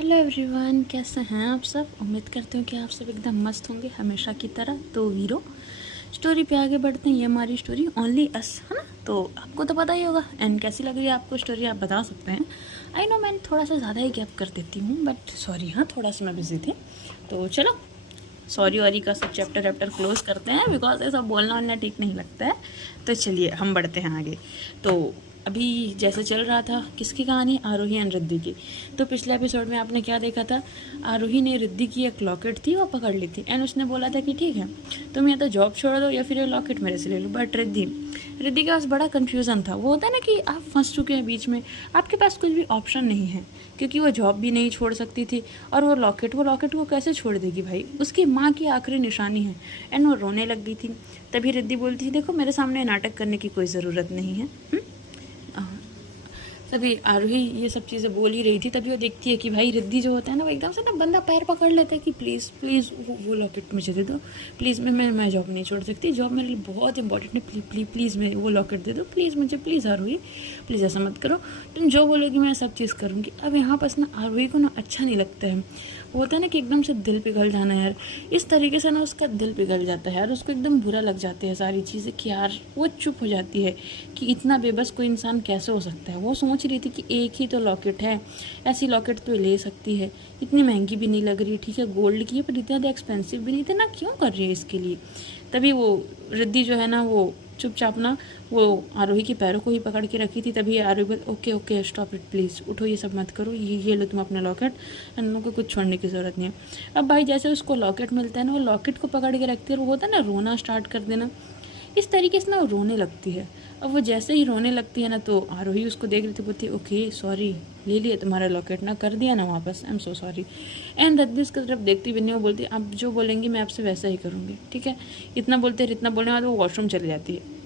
Hello everyone, कैसे हैं आप सब। उम्मीद करते हो कि आप सब एकदम मस्त होंगे हमेशा की तरह। तो वीरो स्टोरी पे आगे बढ़ते हैं। ये हमारी स्टोरी ओनली अस है ना, तो आपको तो पता ही होगा। एंड कैसी लग रही है आपको स्टोरी, आप बता सकते हैं। आई नो मैंने थोड़ा सा ज़्यादा ही गैप कर देती हूँ, बट सॉरी, हाँ थोड़ा सा मैं बिजी थी। तो चलो सॉरी वॉरी का सब चैप्टर वैप्टर क्लोज करते हैं, बिकॉज ये सब बोलना वोलना ठीक नहीं लगता है। तो चलिए हम बढ़ते हैं आगे। तो अभी जैसे चल रहा था, किसकी कहानी, आरोही एंड रिद्धि की। तो पिछले एपिसोड में आपने क्या देखा था, आरोही ने रिद्धि की एक लॉकेट थी वो पकड़ ली थी, एंड उसने बोला था कि ठीक है तुम या तो जॉब छोड़ दो या फिर ये लॉकेट मेरे से ले लो। बट रिद्धि के पास बड़ा कन्फ्यूज़न था। वो होता है ना कि आप फंस चुके हैं बीच में, आपके पास कुछ भी ऑप्शन नहीं है, क्योंकि वो जॉब भी नहीं छोड़ सकती थी और वो लॉकेट को कैसे छोड़ देगी भाई, उसकी माँ की आखिरी निशानी है। एंड वो रोने लग गई थी। तभी रिद्धि बोलती थी देखो मेरे सामने नाटक करने की कोई ज़रूरत नहीं है। तभी आरोही ये सब चीज़ें बोल ही रही थी। तभी वो देखती है कि भाई रिद्धि जो होता है ना, वो एकदम से ना बंदा पैर पकड़ लेता है कि प्लीज़ प्लीज़ वो लॉकेट मुझे दे दो प्लीज़। मैं जॉब नहीं छोड़ सकती, जॉब मेरे लिए बहुत इंपॉर्टेंट है, प्लीज़ प्लीज़ प्लीज़ मैं वो लॉकेट दे दो प्लीज़ मुझे, प्लीज़ आरोही प्लीज़ ऐसा मत करो, तुम जो बोलोगी मैं सब चीज़ करूँगी। अब यहाँ पर ना आरोही को ना अच्छा नहीं लगता है। वो होता है ना कि एकदम से दिल पिघल जाना यार, इस तरीके से ना उसका दिल पिघल जाता है यार, उसको एकदम बुरा लग जाती है सारी चीज़ें कि यार वो चुप हो जाती है कि इतना बेबस कोई इंसान कैसे हो सकता है। वो सोच रही थी कि एक ही तो लॉकेट है, ऐसी लॉकेट तो ले सकती है, इतनी महंगी भी नहीं लग रही, ठीक है गोल्ड की है पर इतना ज़्यादा एक्सपेंसिव भी नहीं थे ना, क्यों कर रही है इसके लिए। तभी वो रिद्धि जो है ना वो चुपचाप ना वो आरोही के पैरों को ही पकड़ के रखी थी। तभी आरोही बोल okay okay stop it please, उठो ये सब मत करो, ये लो तुम अपना लॉकेट, इन लोगों को कुछ छोड़ने की ज़रूरत नहीं है। अब भाई जैसे उसको लॉकेट मिलता है ना, वो लॉकेट को पकड़ के रखती है और वो होता है ना रोना स्टार्ट कर देना, इस तरीके से ना वो रोने लगती है। अब वो जैसे ही रोने लगती है ना, तो आरोही उसको देख रही थी, बोलती ओके सॉरी ले लिया तुम्हारा लॉकेट ना, कर दिया ना वापस, I am so sorry. And Riddhi उसकी तरफ देखती भी नहीं, वो बोलती आप जो बोलेंगी मैं आपसे वैसा ही करूँगी, ठीक है। इतना बोलने बाद वो वॉशरूम चली जाती है।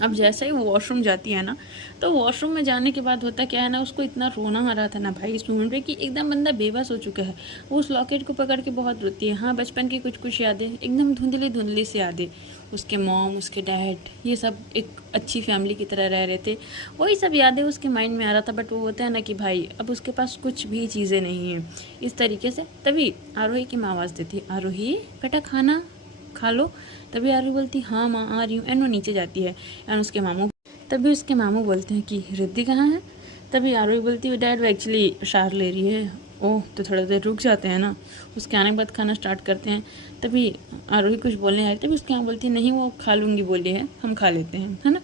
अब जैसे ही वो वॉशरूम जाती है ना, तो वॉशरूम में जाने के बाद होता क्या है ना, उसको इतना रोना आ रहा था ना भाई इस मोमेंट पे कि एकदम बंदा बेबस हो चुका है। वो उस लॉकेट को पकड़ के बहुत रोती है। हाँ बचपन की कुछ कुछ यादें, एकदम धुंधली धुंधली सी यादें, उसके मॉम उसके डैड ये सब एक अच्छी फैमिली की तरह रह रहे थे, वही सब यादें उसके माइंड में आ रहा था। बट वो होता है ना कि भाई अब उसके पास कुछ भी चीज़ें नहीं हैं इस तरीके से। तभी आरोही की माँ आवाज़ देती, आरोही बेटा खाना खा लो। तभी आरोही बोलती हाँ माँ आ रही हूँ, एंड वो नीचे जाती है। एंड उसके मामू बोलते हैं कि रिद्धि कहाँ है। तभी आरोही बोलती है डैड वो एक्चुअली शार ले रही है। ओह तो थोड़ा देर रुक जाते हैं ना, उसके आने के बाद खाना स्टार्ट करते हैं। तभी आरोही कुछ बोलने आई, तभी उसकी माँ बोलती है नहीं वो खा लूँगी बोली है, हम खा लेते हैं है ना।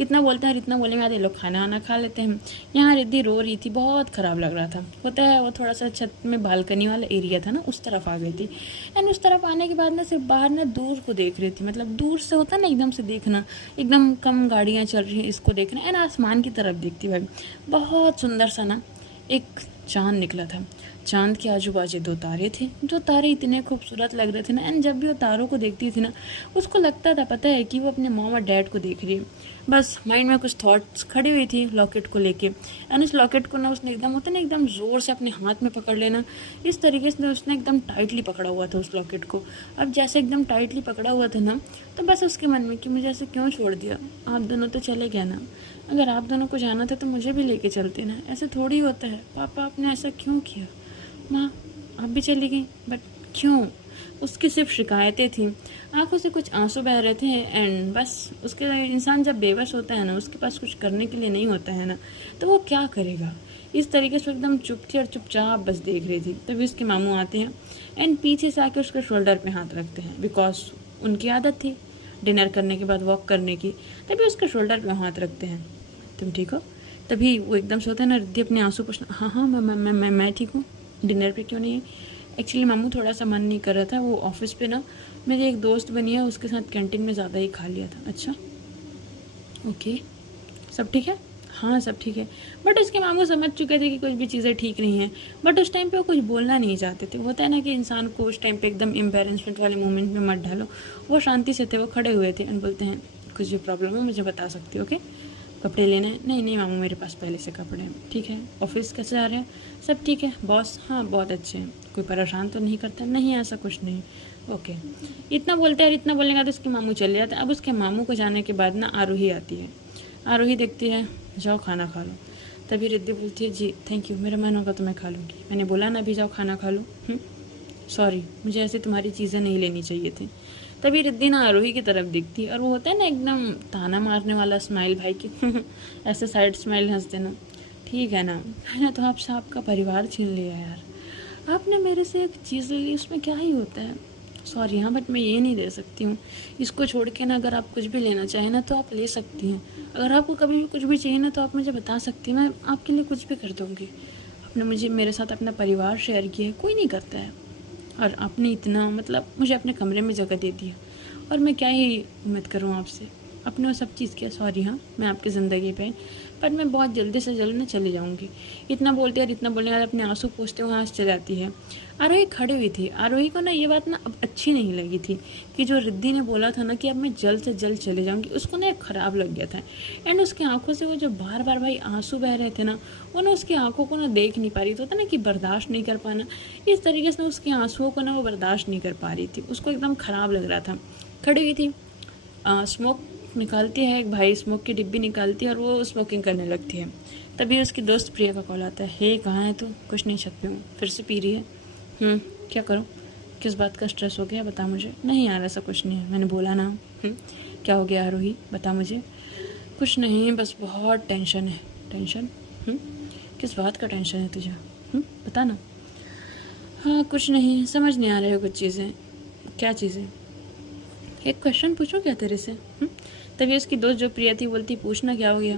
इतना बोलते हैं और इतना बोलने में आधे लोग खाना वाना खा लेते हैं। यहाँ रिद्धि रो रही थी, बहुत ख़राब लग रहा था। होता है वो थोड़ा सा छत में बालकनी वाला एरिया था ना, उस तरफ आ गई थी। एंड उस तरफ आने के बाद ना सिर्फ बाहर ना दूर को देख रही थी, मतलब दूर से होता ना एकदम से देखना, एकदम कम गाड़ियाँ चल रही हैं इसको देखना। एंड आसमान की तरफ देखती भाई, बहुत सुंदर सा ना एक चांद निकला था। चांद के आजू बाजू दो तारे थे, जो तारे इतने खूबसूरत लग रहे थे ना। एंड जब भी वो तारों को देखती थी ना, उसको लगता था पता है कि वो अपने मॉम और डैड को देख रही है। बस माइंड में कुछ थॉट्स खड़ी हुई थी लॉकेट को लेके। एंड उस लॉकेट को ना उसने एकदम होता ना एकदम ज़ोर से अपने हाथ में पकड़ लेना, इस तरीके से उसने एकदम टाइटली पकड़ा हुआ था उस लॉकेट को। अब जैसे एकदम टाइटली पकड़ा हुआ था ना, तो बस उसके मन में कि मुझे ऐसे क्यों छोड़ दिया, आप दोनों तो चले गए ना, अगर आप दोनों को जाना था तो मुझे भी लेके चलते ना, ऐसे थोड़ी होता है, पापा आपने ऐसा क्यों किया, माँ आप भी चली गई, बट क्यों। उसकी सिर्फ शिकायतें थी, आंखों से कुछ आंसू बह रहे थे। एंड बस उसके इंसान जब बेबस होता है ना, उसके पास कुछ करने के लिए नहीं होता है ना, तो वो क्या करेगा। इस तरीके से एकदम चुप थी और चुपचाप बस देख रही थी। तभी उसके मामू आते हैं एंड पीछे से आके उसके शोल्डर पे हाथ रखते हैं, बिकॉज उनकी आदत थी डिनर करने के बाद वॉक करने की। तभी उसके शोल्डर पे हाथ रखते हैं, तुम ठीक हो। तभी वो एकदम से होता है ना, रिद्धि अपने आंसू पूछना, हाँ हाँ मैं ठीक हूँ, डिनर पे क्यों नहीं है। एक्चुअली मामू थोड़ा सा मन नहीं कर रहा था, वो ऑफिस पे ना मेरी एक दोस्त बनी है, उसके साथ कैंटीन में ज़्यादा ही खा लिया था। अच्छा ओके सब ठीक है, हाँ सब ठीक है। बट उसके मामू समझ चुके थे कि कुछ भी चीज़ें ठीक नहीं हैं, बट उस टाइम पे वो कुछ बोलना नहीं चाहते थे। होता है ना कि इंसान को उस टाइम पे एकदम एम्बेरसमेंट वाले मोमेंट में मत डालो। वो शांति से थे, वो खड़े हुए थे एंड बोलते हैं कुछ भी प्रॉब्लम है मुझे बता सकते हो, ओके। कपड़े लेना है, नहीं नहीं मामू मेरे पास पहले से कपड़े हैं, ठीक है। ऑफिस कैसे जा रहे हैं, सब ठीक है। बॉस, हाँ बहुत अच्छे हैं। कोई परेशान तो नहीं करता, नहीं ऐसा कुछ नहीं, ओके। इतना बोलते हैं और इतना बोलने के बाद उसके मामू चले जाते हैं। अब उसके मामू को जाने के बाद ना आरोही आती है। आरोही देखती है जाओ खाना खा लो। तभी रिद्धि बोलती है जी थैंक यू, मेरा मन होगा तो मैं खा लूँगी। मैंने बोला ना अभी जाओ खाना खा लो। सॉरी, मुझे ऐसे तुम्हारी चीज़ें नहीं लेनी चाहिए थी। तभी रिद्धि ना आरोही की तरफ दिखती है और वो होता है ना एकदम ताना मारने वाला स्माइल भाई की ऐसे साइड स्माइल हंस देना। ठीक है ना, मैंने तो आपसे आपका परिवार छीन लिया यार, आपने मेरे से एक चीज़ ली, उसमें क्या ही होता है। सॉरी हाँ, बट मैं ये नहीं दे सकती हूँ। इसको छोड़ के ना अगर आप कुछ भी लेना चाहें ना तो आप ले सकती हैं। अगर आपको कभी भी कुछ भी चाहिए ना तो आप मुझे बता सकती हैं, मैं आपके लिए कुछ भी कर दूँगी। आपने मुझे मेरे साथ अपना परिवार शेयर किया है, कोई नहीं करता है। और आपने इतना मतलब मुझे अपने कमरे में जगह दे दिया, और मैं क्या ही उम्मीद करूँ आपसे। अपने वो सब चीज़ किया, सॉरी हाँ, मैं आपकी ज़िंदगी पे, पर मैं बहुत जल्दी से जल्द ना चली जाऊँगी। इतना बोलते और इतना बोलने वाले अपने आंसू पोंछते हुए हंस चली जाती है। आरोही खड़ी हुई थी। आरोही को ना ये बात ना अब अच्छी नहीं लगी थी कि जो रिद्धि ने बोला था ना कि अब मैं जल्द से जल्द चले जाऊँगी, उसको ना ख़राब लग गया था। एंड उसकी आंखों से वो जो बार बार भाई आंसू बह रहे थे ना, वो ना उसकी आंखों को ना देख नहीं पा रही थी। होता ना कि बर्दाश्त नहीं कर पाना, इस तरीके से उसकी आंसुओं को ना वो बर्दाश्त नहीं कर पा रही थी। उसको एकदम ख़राब लग रहा था। खड़ी हुई थी, स्मोक निकालती है, एक भाई स्मोक की डिब्बी निकालती है और वो स्मोकिंग करने लगती है। तभी उसकी दोस्त प्रिया का कॉल आता है। हे कहाँ है तू? कुछ नहीं, छत पे हूँ। फिर से पी रही है? क्या करूँ? किस बात का स्ट्रेस हो गया बता मुझे। नहीं यार ऐसा कुछ नहीं है, मैंने बोला ना। क्या हो गया आरोही, बता मुझे। कुछ नहीं, बस बहुत टेंशन है। टेंशन? किस बात का टेंशन है तुझे? बता ना। हाँ कुछ नहीं, समझ नहीं आ रही हो कुछ चीज़ें। क्या चीज़ें? एक क्वेश्चन पूछूं क्या तेरे से? तभी उसकी दोस्त जो प्रिया थी बोलती, पूछना, क्या हो गया?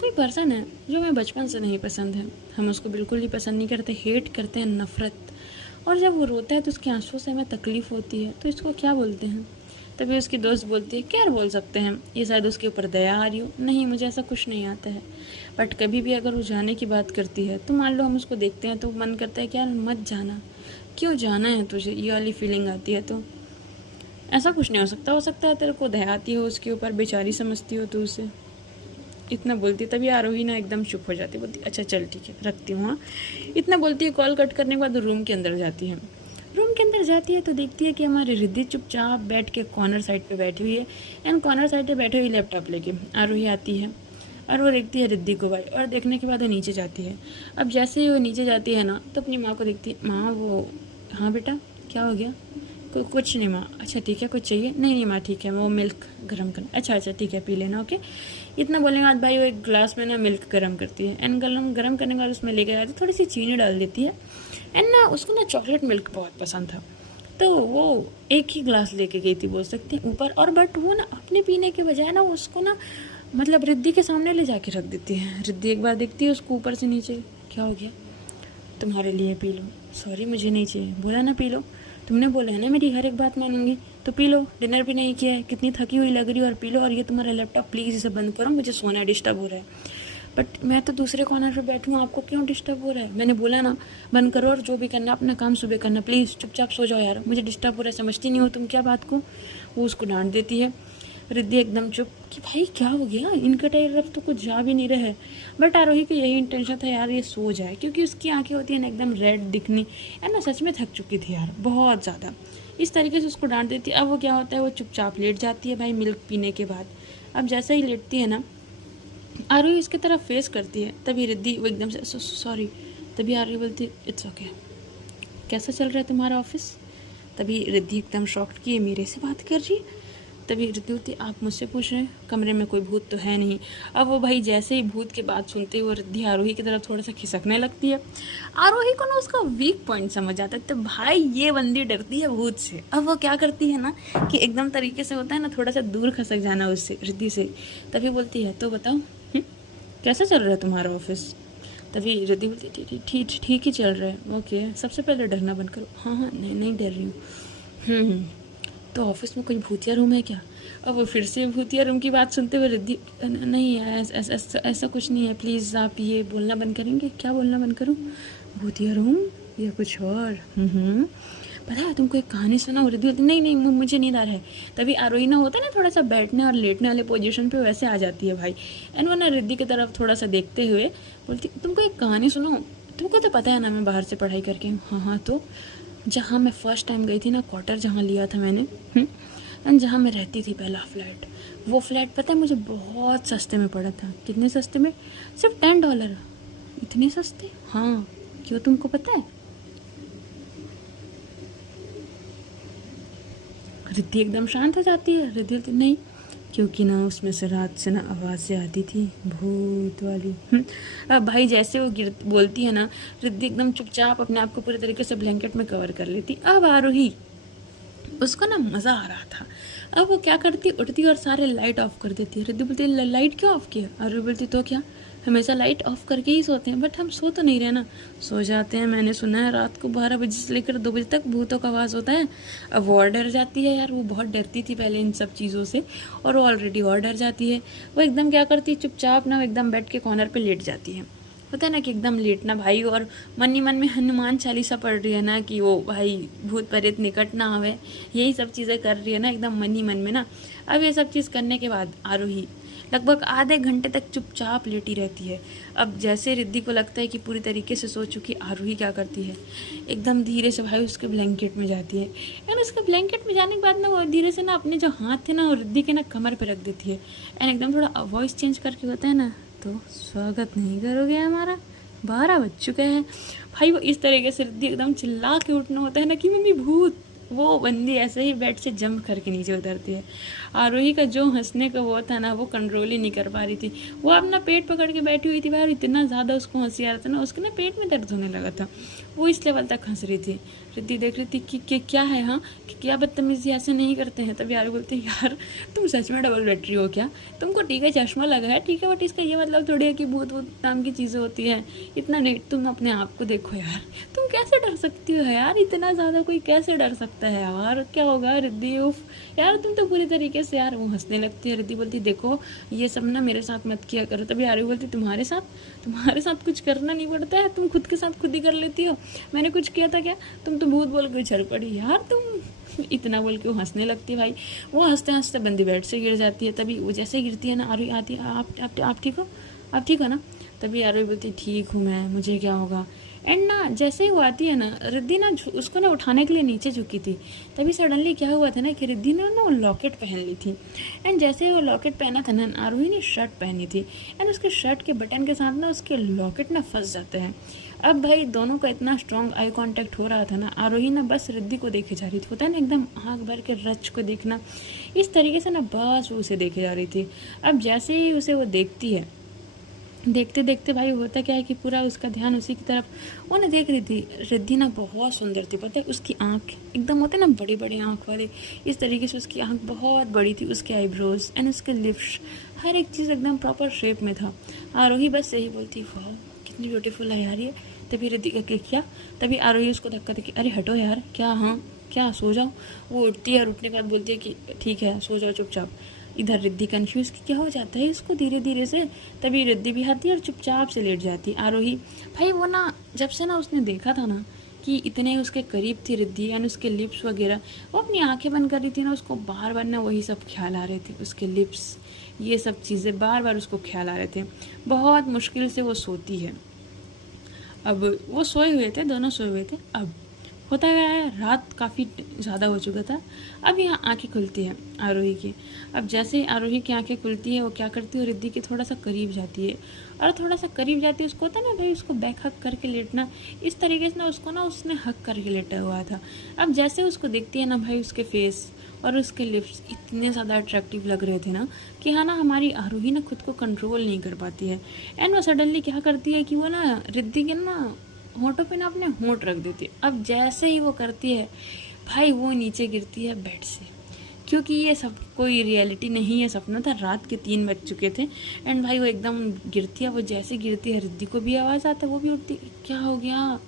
कोई पर्सन है जो मैं बचपन से नहीं पसंद है, हम उसको बिल्कुल ही पसंद नहीं करते, हेट करते हैं, नफरत। और जब वो रोता है तो उसकी आंसुओं से हमें तकलीफ़ होती है, तो इसको क्या बोलते हैं? तभी उसकी दोस्त बोलती है, क्या बोल सकते हैं, ये शायद उसके ऊपर दया आ रही हो। नहीं, मुझे ऐसा कुछ नहीं आता है, बट कभी भी अगर वो जाने की बात करती है तो मान लो हम उसको देखते हैं तो मन करता है कि यार मत जाना, क्यों जाना है तुझे, ये वाली फीलिंग आती है। तो ऐसा कुछ नहीं हो सकता है तेरे को दया आती हो उसके ऊपर, बेचारी समझती हो तो उसे। इतना बोलती, तभी आरोही ना एकदम चुप हो जाती, बोलती अच्छा चल ठीक है रखती हूँ हाँ। इतना बोलती है, कॉल कट करने के बाद रूम के अंदर जाती है। रूम के अंदर जाती है तो देखती है कि हमारी रिद्धि चुपचाप बैठ के कॉर्नर साइड पे बैठी हुई है। एंड कॉर्नर साइड पे बैठी हुई लैपटॉप लेके आरोही आती है और वो देखती है रिद्धि को भाई, और देखने के बाद वो नीचे जाती है। अब जैसे ही वो नीचे जाती है ना तो अपनी माँ को देखती है। माँ वो, हाँ बेटा क्या हो गया? कुछ नहीं माँ। अच्छा ठीक है, कुछ चाहिए? नहीं माँ ठीक है, वो मिल्क गर्म करना। अच्छा ठीक है, पी लेना ओके। इतना बोलने के बाद भाई वो एक ग्लास में ना मिल्क गर्म करती है। एंड गर्म करने के बाद उसमें लेके आती है, थोड़ी सी चीनी डाल देती है। एंड ना उसको ना चॉकलेट मिल्क बहुत पसंद था, तो वो एक ही ग्लास लेके गई थी बोल सकती है ऊपर। और बट वो ना अपने पीने के बजाय ना उसको ना मतलब रिद्धि के सामने ले जाके रख देती है। रिद्धि एक बार देखती है उसको ऊपर से नीचे। क्या हो गया? तुम्हारे लिए पी लो। सॉरी मुझे नहीं चाहिए, बोला ना पी लो। तुमने बोला है ना मेरी हर एक बात मानूंगी, तो पी लो। डिनर भी नहीं किया है, कितनी थकी हुई लग रही हो, और पी लो। और ये तुम्हारा लैपटॉप प्लीज़ इसे बंद करो, मुझे सोना डिस्टर्ब हो रहा है। बट मैं तो दूसरे कॉर्नर पे बैठी हूँ, आपको क्यों डिस्टर्ब हो रहा है? मैंने बोला ना बंद करो, और जो भी करना अपना काम सुबह करना, प्लीज़ चुपचाप सो जाओ यार, मुझे डिस्टर्ब हो रहा है, समझती नहीं हो तुम क्या बात को। वो उसको डांट देती है। रिद्धि एकदम चुप कि भाई क्या हो गया, इनके तरफ तो कुछ जा भी नहीं रहे। बट आरोही की यही इंटेंशन था यार ये सो जाए, क्योंकि उसकी आंखें होती हैं ना एकदम रेड दिखनी, है ना, सच में थक चुकी थी यार बहुत ज़्यादा। इस तरीके से उसको डांट देती है। अब वो क्या होता है, वो चुपचाप लेट जाती है भाई मिल्क पीने के बाद। अब जैसे ही लेटती है ना, आरोही इसकी तरफ फेस करती है। तभी रिद्धि वो एकदम से सॉरी। तभी आरोही बोलती है इट्स ओके। कैसा चल रहा है तुम्हारा ऑफिस? तभी रिद्धि एकदम शॉक्ड कि ये मेरे से बात कर रही है। तभी रिद्धि होती, आप मुझसे पूछ रहे हैं, कमरे में कोई भूत तो है नहीं। अब वो भाई जैसे ही भूत की बात सुनते ही वो रिद्धि आरोही की तरफ थोड़ा सा खिसकने लगती है। आरोही को ना उसका वीक पॉइंट समझ आता है, तो भाई ये बंदी डरती है भूत से। अब वो क्या करती है ना कि एकदम तरीके से होता है ना थोड़ा सा दूर खसक जाना उससे, रिद्धि से। तभी बोलती है तो बताओ कैसा चल रहा है तुम्हारा ऑफिस? तभी रिद्धि बोलती ठीक ही चल रहा है। ओके, सबसे पहले डरना बंद करो। हाँ नहीं डर रही हूँ। तो ऑफिस में कोई भूतिया रूम है क्या? अब वो फिर से भूतिया रूम की बात सुनते हुए रिद्धि, नहीं ऐसा कुछ नहीं है, प्लीज़ आप ये बोलना बंद करेंगे? क्या बोलना बंद करूँ? भूतिया रूम या कुछ और? पता है तुमको एक कहानी सुना? रिद्धि बोलती नहीं मुझे नींद आ रहा है। तभी आरोही ना होता ना थोड़ा सा बैठने और लेटने वाले पोजीशन पे वैसे आ जाती है भाई। एंड वो ना रिद्धि की तरफ थोड़ा सा देखते हुए बोलती, तुमको एक कहानी सुनो, तुमको तो पता है ना मैं बाहर से पढ़ाई करके हूँ। हाँ तो जहाँ मैं फ़र्स्ट टाइम गई थी ना, क्वार्टर जहाँ लिया था मैंने, एंड जहाँ मैं रहती थी पहला फ्लैट, वो फ्लैट पता है मुझे बहुत सस्ते में पड़ा था। कितने सस्ते में? सिर्फ $10। इतने सस्ते? हाँ। क्यों, तुमको पता है? रिद्धि एकदम शांत हो जाती है। रिद्धि बोलती नहीं, क्योंकि ना उसमें से रात से ना आवाज़ें आती थी भूत वाली। अब भाई जैसे वो गिर बोलती है ना, रिद्धि एकदम चुपचाप अपने आप को पूरे तरीके से ब्लैंकेट में कवर कर लेती। अब आरोही, उसको ना मज़ा आ रहा था। अब वो क्या करती, उठती और सारे लाइट ऑफ कर देती है। रिद्धि बोलती है लाइट क्यों ऑफ किया? आरोही बोलती तो क्या, हमेशा लाइट ऑफ करके ही सोते हैं। बट हम सो तो नहीं रहे ना। सो जाते हैं, मैंने सुना है रात को 12 बजे से लेकर 2 बजे तक भूतों का आवाज़ होता है। अब वो और डर जाती है यार, वो बहुत डरती थी पहले इन सब चीज़ों से, और वो ऑलरेडी और डर जाती है। वो एकदम क्या करती है, चुपचाप ना एकदम बेड के कॉर्नर पे लेट जाती है। होता है ना कि एकदम लेटना भाई, और मन ही मन में हनुमान चालीसा पढ़ रही है ना कि वो भाई भूत प्रेत निकट ना आवे, यही सब चीज़ें कर रही है ना एकदम मन ही मन में ना। अब ये सब चीज़ करने के बाद आरोही लगभग आधे घंटे तक चुपचाप लेटी रहती है। अब जैसे रिद्धि को लगता है कि पूरी तरीके से सो चुकी, आरोही क्या करती है, एकदम धीरे से भाई उसके ब्लैंकेट में जाती है। एंड उसके ब्लैंकेट में जाने के बाद ना वो धीरे से ना अपने जो हाथ थे ना वो रिद्धि के ना कमर पे रख देती है। एंड एकदम थोड़ा वॉइस चेंज करके होता है ना, तो स्वागत नहीं करोगे हमारा, 12 बज चुके हैं। भाई वो इस तरीके से रिद्धि एकदम चिल्ला के उठना होता है ना कि मम्मी भूत, वो बंदी ऐसे ही बेड से जंप करके नीचे उतरती है। आरोही का जो हंसने का वो था ना, वो कंट्रोल ही नहीं कर पा रही थी। वो अपना पेट पकड़ के बैठी हुई थी बाहर, इतना ज़्यादा उसको हंसी आ रहा था ना, उसके ना पेट में दर्द होने लगा था। वो इस लेवल तक हंस रही थी। रिद्धि देख रही थी कि क्या है, हाँ कि क्या बदतमीजी, ऐसे नहीं करते हैं। तभी आरोही बोलती है यार तुम सच में डबल बैटरी हो क्या? तुमको ठीक है चश्मा लगा है, ठीक है, बट इसका ये मतलब थोड़ी है कि भूत वूत नाम की चीज़ें होती हैं। इतना नहीं, तुम अपने आप को देखो यार, तुम कैसे डर सकती हो यार, इतना ज़्यादा कोई कैसे डर सकता है यार, क्या होगा रिद्धि, उफ यार तुम तो पूरी तरीके से यार। वो हंसने लगती है। रिद्धि बोलती देखो ये सब ना मेरे साथ मत किया करो। तभी आरोही बोलती तुम्हारे साथ कुछ करना नहीं पड़ता है, तुम खुद के साथ खुद ही कर लेती हो, मैंने कुछ किया था क्या? तुम तो भूत बोल के उछल पड़ी यार तुम। इतना बोल के वो हंसने लगती है। भाई वो हंसते हंसते बंदी बेड से गिर जाती है। तभी वो जैसे गिरती है ना, आरोही आती है, आप ठीक हो, आप ठीक हो ना? तभी आरोही बोलती ठीक हूँ मैं, मुझे क्या होगा। एंड ना जैसे ही वो आती है ना, रिद्धि ना उसको ना उठाने के लिए नीचे झुकी थी। तभी सडनली क्या हुआ था ना कि रिद्धि ने ना वो लॉकेट पहन ली थी। एंड जैसे वो लॉकेट पहना था ना, आरोही ने शर्ट पहनी थी। एंड उसके शर्ट के बटन के साथ ना उसके लॉकेट ना फंस जाते हैं। अब भाई दोनों का इतना स्ट्रॉन्ग आई कांटेक्ट हो रहा था ना, आरोही ना बस रिद्धि को देखे जा रही थी। होता है ना एकदम आँख भर के रच को देखना, इस तरीके से ना बस वो उसे देखे जा रही थी। अब जैसे ही उसे वो देखती है, देखते देखते भाई होता क्या है कि पूरा उसका ध्यान उसी की तरफ वो ना देख रही थी। रिद्धि ना बहुत सुंदर थी, पता है उसकी आँख एकदम होते ना बड़ी बड़ी आँख वाले, इस तरीके से उसकी आँख बहुत बड़ी थी, उसके आईब्रोज एंड उसके लिप्स, हर एक चीज़ एकदम प्रॉपर शेप में था। आरोही बस यही बोलती वाह कितनी ब्यूटीफुल है यार ये। तभी रिद्धि का क्या, तभी आरोही उसको धक्का देके अरे हटो यार, क्या, हाँ क्या, सो जाओ। वो उठती है और उठने के बाद बोलती है कि ठीक है सो जाओ चुपचाप। इधर रिद्धि कंफ्यूज कि क्या हो जाता है इसको धीरे धीरे से। तभी रिद्धि भी आती है और चुपचाप से लेट जाती। आरोही भाई वो ना जब से ना उसने देखा था ना कि इतने उसके करीब थी रिद्धि एंड उसके लिप्स वगैरह, वो अपनी आंखें बंद कर रही थी ना, उसको बार बार ना वही सब ख्याल आ रहे थे, उसके लिप्स, ये सब चीज़ें बार बार उसको ख्याल आ रहे थे। बहुत मुश्किल से वो सोती है। अब वो सोए हुए थे, दोनों सोए हुए थे। अब होता गया है, रात काफ़ी ज़्यादा हो चुका था। अब यहाँ आंखें खुलती है आरोही की। अब जैसे ही आरोही की आंखें खुलती है, वो क्या करती है, रिद्धि के थोड़ा सा करीब जाती है। और थोड़ा सा करीब जाती है, उसको होता है ना भाई उसको बैक हक करके लेटना, इस तरीके से ना उसको ना उसने हक करके लेटा हुआ था। अब जैसे उसको देखती है ना भाई, उसके फेस और उसके लिप्स इतने ज़्यादा अट्रैक्टिव लग रहे थे ना कि हाँ ना हमारी आरोही ना खुद को कंट्रोल नहीं कर पाती है। एंड वो सडनली क्या करती है कि वो ना रिद्धि के ना होठों पे ना अपने होंठ रख देती है। अब जैसे ही वो करती है भाई, वो नीचे गिरती है बेड से, क्योंकि ये सब कोई रियलिटी नहीं है, सपना था। रात के 3 बज चुके थे। एंड भाई वो एकदम गिरती है। वो जैसे गिरती है, रिद्धि को भी आवाज़ आता है, वो भी उठती, क्या हो गया,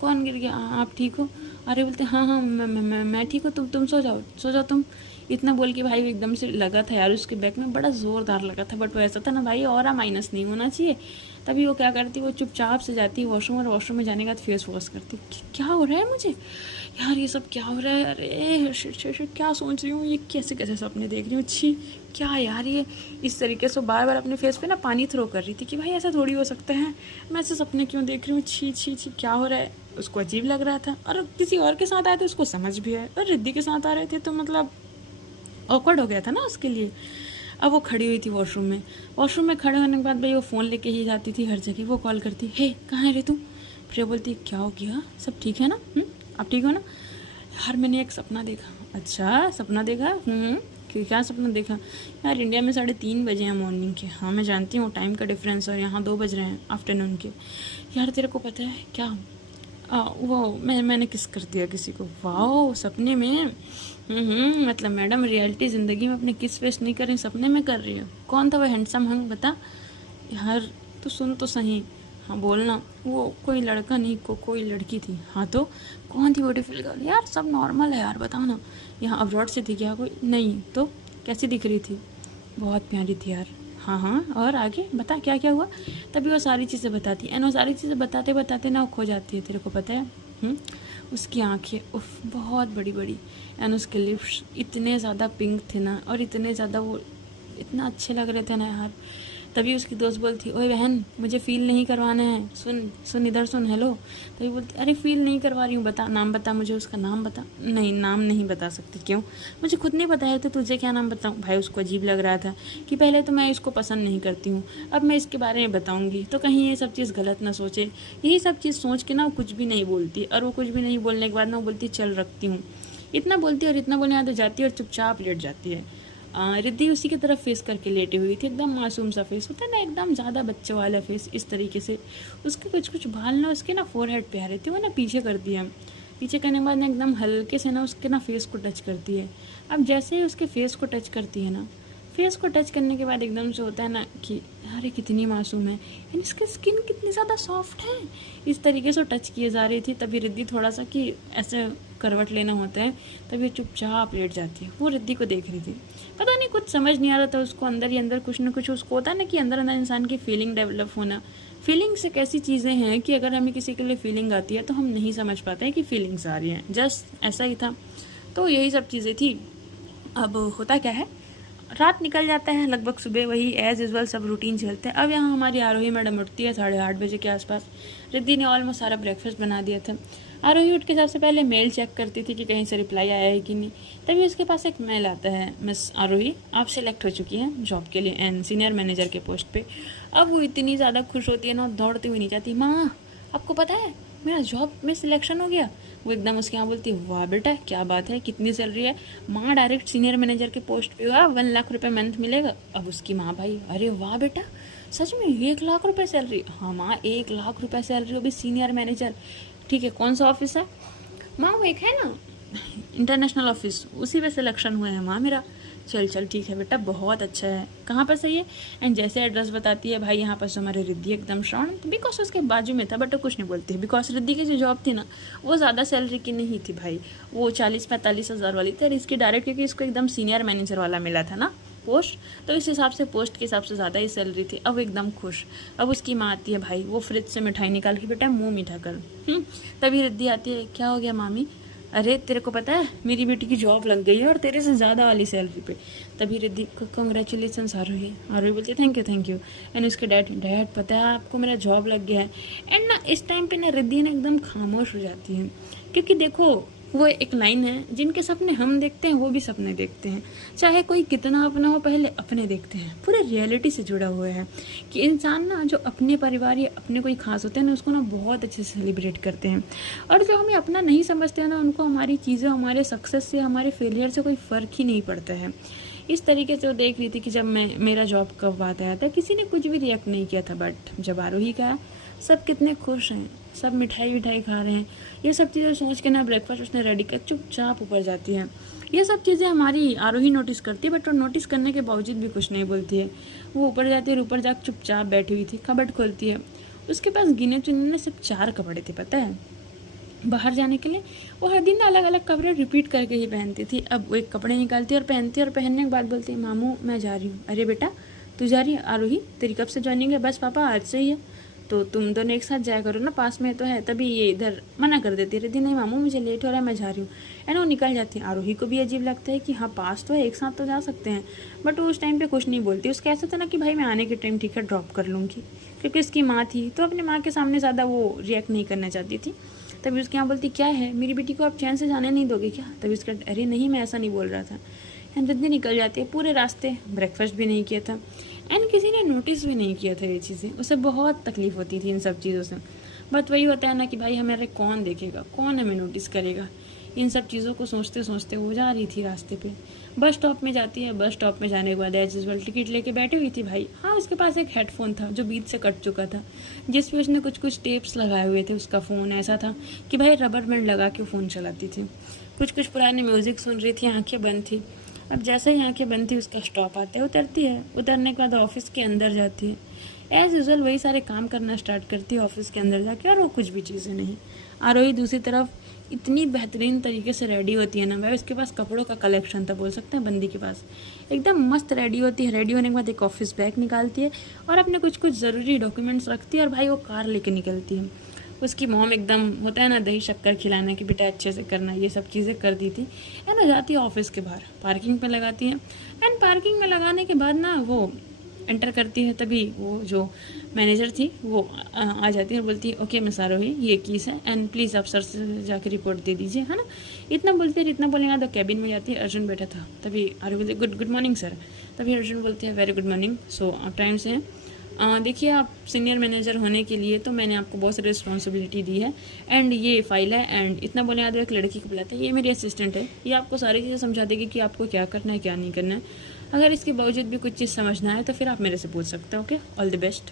कौन गिर गया, आप ठीक हो? अरे बोलते हाँ हाँ मैं ठीक हूँ, तुम सो जाओ तुम। इतना बोल के भाई वो एकदम से लगा था यार, उसके बैक में बड़ा ज़ोरदार लगा था। बट वो ऐसा था ना भाई, और माइनस नहीं होना चाहिए। तभी वो क्या करती, वो चुपचाप से जाती है वॉशरूम, और वॉशरूम में जाने के बाद फेस वॉश करती। क्या हो रहा है मुझे यार, ये सब क्या हो रहा है? अरे शिट, क्या सोच रही हूँ, ये कैसे कैसे सपने देख रही हूँ, छी क्या यार ये। इस तरीके से बार बार अपने फेस पे ना पानी थ्रो कर रही थी कि भाई ऐसा थोड़ी हो सकता है, मैं ऐसे सपने क्यों देख रही हूँ, छी क्या हो रहा है। उसको अजीब लग रहा था, और किसी और के साथ आए थे उसको समझ भी है, और रिद्धि के साथ आ रहे थे तो मतलब ऑकवर्ड हो गया था ना उसके लिए। अब वो खड़ी हुई थी वॉशरूम में। वॉशरूम में खड़े होने के बाद भाई वो फ़ोन लेके ही जाती थी हर जगह। वो कॉल करती, हे कहाँ है रे तू? फिर बोलती, क्या हो गया, सब ठीक है ना? आप ठीक हो ना? यार मैंने एक सपना देखा। अच्छा सपना देखा? क्या सपना देखा? यार इंडिया में 3:30 बजे हैं मॉर्निंग के। हाँ मैं जानती हूँ टाइम का डिफरेंस, और यहाँ 2 बज रहे हैं आफ्टरनून के। यार तेरे को पता है क्या, वो मैंने किस कर दिया किसी को। वाह, सपने में? मतलब मैडम रियलिटी ज़िंदगी में अपने किस वेस्ट नहीं कर रही, सपने में कर रही है। कौन था वो हैंडसम हंग, बता। यार तो सुन तो सही। हाँ बोलना। वो कोई लड़का नहीं, कोई लड़की थी। हाँ तो कौन थी ब्यूटीफुल गर्ल? यार सब नॉर्मल है यार, बताओ ना। यहाँ अब्रॉड से थी क्या कोई? नहीं तो कैसी दिख रही थी? बहुत प्यारी थी यार। हाँ और आगे बता क्या क्या हुआ? तभी वो सारी चीज़ें बताती है, एंड वो सारी चीज़ें बताते बताते ना वो खो जाती है, तेरे को पता है। उसकी आंखें उफ बहुत बड़ी बड़ी, एंड उसके लिप्स इतने ज़्यादा पिंक थे ना, और इतने ज़्यादा वो इतना अच्छे लग रहे थे ना यार। तभी उसकी दोस्त बोलती, ओए बहन मुझे फ़ील नहीं करवाना है, सुन सुन इधर सुन, हेलो। तभी बोलती, अरे फ़ील नहीं करवा रही हूँ, बता नाम बता मुझे, उसका नाम बता। नहीं नाम नहीं बता सकती। क्यों? मुझे खुद नहीं पता है तो तुझे क्या नाम बताऊँ? भाई उसको अजीब लग रहा था कि पहले तो मैं इसको पसंद नहीं करती हूँ, अब मैं इसके बारे में बताऊँगी तो कहीं ये सब चीज़ गलत ना सोचे। यही सब चीज़ सोच के ना वो कुछ भी नहीं बोलती, और वो कुछ भी नहीं बोलने के बाद ना वो बोलती चल रखती हूँ। इतना बोलती है और इतना बोलने आदत जाती है और चुपचाप लेट जाती है। रिद्धि उसी की तरफ फेस करके लेटी हुई थी, एकदम मासूम सा फेस होता है ना, एकदम ज़्यादा बच्चे वाला फेस, इस तरीके से। उसके कुछ बाल ना उसके ना फोरहेड पे आ रहे थे, वो ना पीछे कर दिया। पीछे करने के बाद ना एकदम हल्के से ना उसके ना फेस को टच करती है। अब जैसे ही उसके फेस को टच करती है ना, फेस को टच करने के बाद एकदम से होता है ना कि अरे कितनी मासूम है, एंड इसकी स्किन कितनी ज़्यादा सॉफ्ट है। इस तरीके से टच किए जा रही थी। तभी रिद्धि थोड़ा सा कि ऐसे करवट लेना होता है, तभी चुपचाप लेट जाती है। वो रिद्धि को देख रही थी, पता नहीं कुछ समझ नहीं आ रहा था उसको। अंदर ही अंदर कुछ ना कुछ उसको होता है ना कि अंदर अंदर इंसान की फीलिंग डेवलप होना। फीलिंग्स एक ऐसी चीज़ें हैं कि अगर हमें किसी के लिए फीलिंग आती है तो हम नहीं समझ पाते हैं कि फीलिंग्स आ रही हैं, जस्ट ऐसा ही था। तो यही सब चीज़ें थी। अब होता क्या है, रात निकल जाता है, लगभग सुबह वही एज़ यूजल सब रूटीन चलते हैं। अब यहाँ हमारी आरोही मैडम उठती है 8:30 बजे के आसपास। रिद्धि ने ऑलमोस्ट सारा ब्रेकफास्ट बना दिया था। आरोही उठ के सबसे पहले मेल चेक करती थी कि कहीं से रिप्लाई आया है कि नहीं। तभी उसके पास एक मेल आता है, मिस आरोही आप सिलेक्ट हो चुकी हैं जॉब के लिए एंड सीनियर मैनेजर के पोस्ट पे। अब वो इतनी ज़्यादा खुश होती है ना, दौड़ती हुई नहीं जाती, माँ आपको पता है मेरा जॉब में सिलेक्शन हो गया। वो एकदम उसके यहाँ बोलती है, वाह बेटा क्या बात है, कितनी सैलरी है? माँ डायरेक्ट सीनियर मैनेजर के पोस्ट पे हुआ, 1 लाख रुपए मंथ मिलेगा। अब उसकी माँ, भाई अरे वाह बेटा सच में 1 लाख रुपए सैलरी? हाँ माँ 1 लाख रुपए सैलरी, वो भी सीनियर मैनेजर। ठीक है कौन सा ऑफिस है? माँ वो एक है ना इंटरनेशनल ऑफिस, उसी पे सिलेक्शन हुआ है माँ मेरा। चल ठीक है बेटा बहुत अच्छा है, कहाँ पर सही है? एंड जैसे एड्रेस बताती है, भाई यहाँ पर हमारे रिद्धि एकदम शांत, बिकॉज उसके बाजू में था बट वो कुछ नहीं बोलती, बिकॉज रिद्धि की जो जॉब थी ना वो ज़्यादा सैलरी की नहीं थी भाई, वो 40-45 हज़ार वाली थी। और इसकी डायरेक्ट क्योंकि इसको एकदम सीनियर मैनेजर वाला मिला था ना पोस्ट, तो इस हिसाब से पोस्ट के हिसाब से ज़्यादा ही सैलरी थी। अब एकदम खुश। अब उसकी माँ आती है, भाई वो फ्रिज से मिठाई निकाल के, बेटा मुँह मीठा कर। तभी रिद्धि आती है, क्या हो गया मामी? अरे तेरे को पता है मेरी बेटी की जॉब लग गई है और तेरे से ज़्यादा वाली सैलरी पे। तभी रिद्धि, कॉन्ग्रेचुलेसन आरोही। आरोही बोलती है थैंक यू। एंड उसके डैड पता है आपको मेरा जॉब लग गया है। एंड ना इस टाइम पे ना रिद्धि ना एकदम खामोश हो जाती है, क्योंकि देखो वो एक लाइन है, जिनके सपने हम देखते हैं वो भी सपने देखते हैं, चाहे कोई कितना अपना हो पहले अपने देखते हैं। पूरे रियलिटी से जुड़ा हुआ है कि इंसान ना जो अपने परिवार या अपने कोई खास होते हैं ना उसको ना बहुत अच्छे से सेलिब्रेट करते हैं, और जो हमें अपना नहीं समझते हैं ना उनको हमारी चीज़ें, हमारे सक्सेस से, हमारे फेलियर से कोई फ़र्क ही नहीं पड़ता है। इस तरीके से वो देख रही थी कि जब मेरा जॉब कब बात आया था किसी ने कुछ भी रिएक्ट नहीं किया था, बट जब आरोही का सब कितने खुश हैं, सब मिठाई खा रहे हैं। ये सब चीज़ें सोच के ना ब्रेकफास्ट उसने रेडी कर चुपचाप ऊपर जाती है। ये सब चीज़ें हमारी आरोही नोटिस करती है, बट वो नोटिस करने के बावजूद भी कुछ नहीं बोलती है। वो ऊपर जाती है और ऊपर जाकर चुपचाप बैठी हुई थी। कबर्ड खोलती है, उसके पास गिने चुने सिर्फ 4 कपड़े थे पता है बाहर जाने के लिए। वो हर दिन अलग अलग कपड़े रिपीट करके ही पहनती थी। अब वो एक कपड़े निकालती है और पहनती है, और पहनने के बाद बोलती है, मामू मैं जा रही हूँ। अरे बेटा तू जा रही है? आरोही तेरी कब से ज्वाइनिंग है? बस पापा आज से ही है। तो तुम दोनों एक साथ जाया करो ना, पास में तो है। तभी ये इधर मना कर देती रहती, नहीं मामू मुझे लेट हो रहा है मैं जा रही हूँ। एंड वो निकल जाती है। आरोही को भी अजीब लगता है कि हाँ पास तो है, एक साथ तो जा सकते हैं, बट वो उस टाइम पे कुछ नहीं बोलती। उसका ऐसा था ना कि भाई मैं आने के टाइम ठीक है ड्रॉप कर लूँगी, क्योंकि उसकी माँ थी तो अपनी माँ के सामने ज़्यादा वो रिएक्ट नहीं करना चाहती थी। तभी उसके यहाँ बोलती, क्या है मेरी बेटी को आप चैन से जाने नहीं दोगे क्या? तभी उसका, अरे नहीं मैं ऐसा नहीं बोल रहा था। एंड रिद्धि निकल जाती है पूरे रास्ते, ब्रेकफास्ट भी नहीं किया था एंड किसी ने नोटिस भी नहीं किया था ये चीज़ें। उसे बहुत तकलीफ होती थी इन सब चीज़ों से, बट वही होता है ना कि भाई हमारे कौन देखेगा, कौन हमें नोटिस करेगा। इन सब चीज़ों को सोचते सोचते वो जा रही थी रास्ते पे, बस स्टॉप में जाती है। बस स्टॉप में जाने के बाद एज यूजल टिकट लेके बैठी हुई थी भाई। हाँ, उसके पास एक हेडफोन था जो बीच से कट चुका था, जिस पे उसने कुछ कुछ टेप्स लगाए हुए थे। उसका फ़ोन ऐसा था कि भाई रबर बैंड लगा के फ़ोन चलाती थी। कुछ कुछ पुराने म्यूज़िक सुन रही थी, आंखें बंद थी। अब जैसे ही आंखें बंद थी उसका स्टॉप आता है, उतरती है। उतरने के बाद ऑफिस के अंदर जाती है, एज यूजल वही सारे काम करना स्टार्ट करती है ऑफिस के अंदर जाके, और वो कुछ भी चीज़ें नहीं। आरोही दूसरी तरफ इतनी बेहतरीन तरीके से रेडी होती है ना भाई, उसके पास कपड़ों का कलेक्शन था बोल सकते हैं बंदी के पास। एकदम मस्त रेडी होती है। रेडी होने के बाद एक ऑफिस बैग निकालती है और अपने कुछ कुछ ज़रूरी डॉक्यूमेंट्स रखती है और भाई वो कार लेके निकलती है। उसकी मॉम एकदम होता है ना दही शक्कर खिलाना कि बेटा अच्छे से करना, ये सब चीज़ें कर दी थी। है ना, जाती है ऑफिस के बाहर पार्किंग पे लगाती है एंड पार्किंग में लगाने के बाद ना वो एंटर करती है, तभी वो जो मैनेजर थी वो आ जाती है और बोलती है ओके मिस आरोही, ये कीस है एंड प्लीज़ आप सर से जाके रिपोर्ट दे दीजिए, है ना। इतना बोलती है, इतना बोलेंगे तो कैबिन में जाती है। अर्जुन बैठा था, तभी आरोही बोलती है गुड मॉर्निंग सर। तभी अर्जुन बोलते हैं वेरी गुड मॉर्निंग, सो आप टाइम से देखिए, आप सीनियर मैनेजर होने के लिए तो मैंने आपको बहुत सारी रिस्पॉन्सिबिलिटी दी है एंड ये फाइल है। एंड इतना बोले आदमी एक लड़की को बुलाते हैं, ये मेरी असिस्टेंट है, ये आपको सारी चीज़ें समझा देगी कि आपको क्या करना है क्या नहीं करना है। अगर इसके बावजूद भी कुछ चीज़ समझना है तो फिर आप मेरे से पूछ सकते हो, ओके, ऑल द बेस्ट।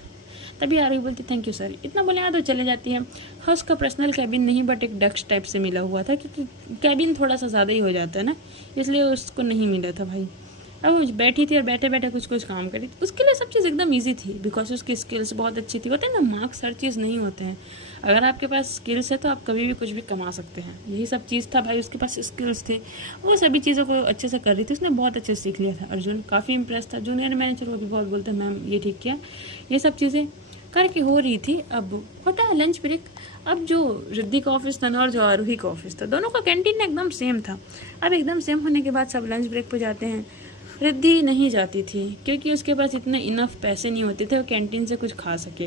तभी आरोही बोलती थैंक यू सर। इतना बोले तो चले जाती है। हाँ, उसका पर्सनल कैबिन नहीं बट एक डेस्क टाइप से मिला हुआ था, क्योंकि कैबिन थोड़ा सा ज़्यादा ही हो जाता है ना, इसलिए उसको नहीं मिला था भाई। अब वो बैठी थी और बैठे बैठे कुछ कुछ काम करी। उसके लिए सब चीज़ एकदम इजी थी बिकॉज उसकी स्किल्स बहुत अच्छी थी। होते हैं ना, मार्क्स हर चीज़ नहीं होते हैं। अगर आपके पास स्किल्स है तो आप कभी भी कुछ भी कमा सकते हैं। यही सब चीज़ था भाई, उसके पास स्किल्स थे, वो सभी चीज़ों को अच्छे से कर रही थी। उसने बहुत अच्छे से सीख लिया था। अर्जुन काफ़ी इंप्रेस था। जूनियर मैनेजर वो भी बहुत बोलते मैम ये ठीक किया। ये सब चीज़ें करके हो रही थी। अब होता है लंच ब्रेक। अब जो रिद्धि का ऑफिस था ना और जो आरोही का ऑफिस था, दोनों का कैंटीन एकदम सेम था। अब एकदम सेम होने के बाद सब लंच ब्रेक पे जाते हैं। रिद्धि नहीं जाती थी क्योंकि उसके पास इतने इनफ पैसे नहीं होते थे वो कैंटीन से कुछ खा सके।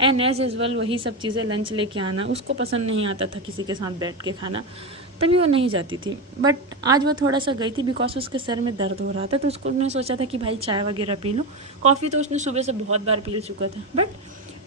एंड एज यूजल वही सब चीज़ें लंच लेके आना उसको पसंद नहीं आता था, किसी के साथ बैठ के खाना, तभी वो नहीं जाती थी। बट आज वो थोड़ा सा गई थी बिकॉज उसके सर में दर्द हो रहा था, तो उसको उसने सोचा था कि भाई चाय वगैरह पी लूँ। कॉफ़ी तो उसने सुबह से बहुत बार पी चुका था। बट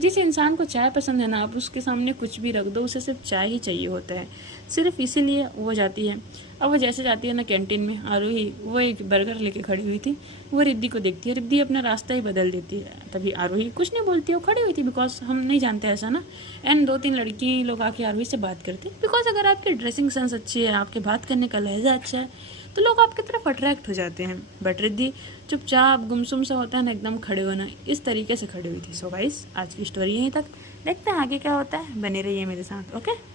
जिस इंसान को चाय पसंद है ना, आप उसके सामने कुछ भी रख दो, उसे सिर्फ चाय ही चाहिए होता है, सिर्फ इसीलिए वो जाती है। अब वो जैसे जाती है ना कैंटीन में, आरोही वो एक बर्गर लेके खड़ी हुई थी, वो रिद्धि को देखती है। रिद्धि अपना रास्ता ही बदल देती है। तभी आरोही कुछ नहीं बोलती, वो खड़ी हुई थी बिकॉज हम नहीं जानते ऐसा ना। एंड 2-3 लड़की लोग आके आरोही से बात करते बिकॉज अगर आपकी ड्रेसिंग सेंस अच्छी है, आपके बात करने का लहजा अच्छा है, तो लोग आपकी तरफ अट्रैक्ट हो जाते हैं। बट रिद्धि चुपचाप गुमसुम सा होता है ना, एकदम खड़े होना, इस तरीके से खड़ी हुई थी। सो गाइस, आज की स्टोरी यहीं तक। देखते हैं आगे क्या होता है, बने रहिए मेरे साथ, ओके।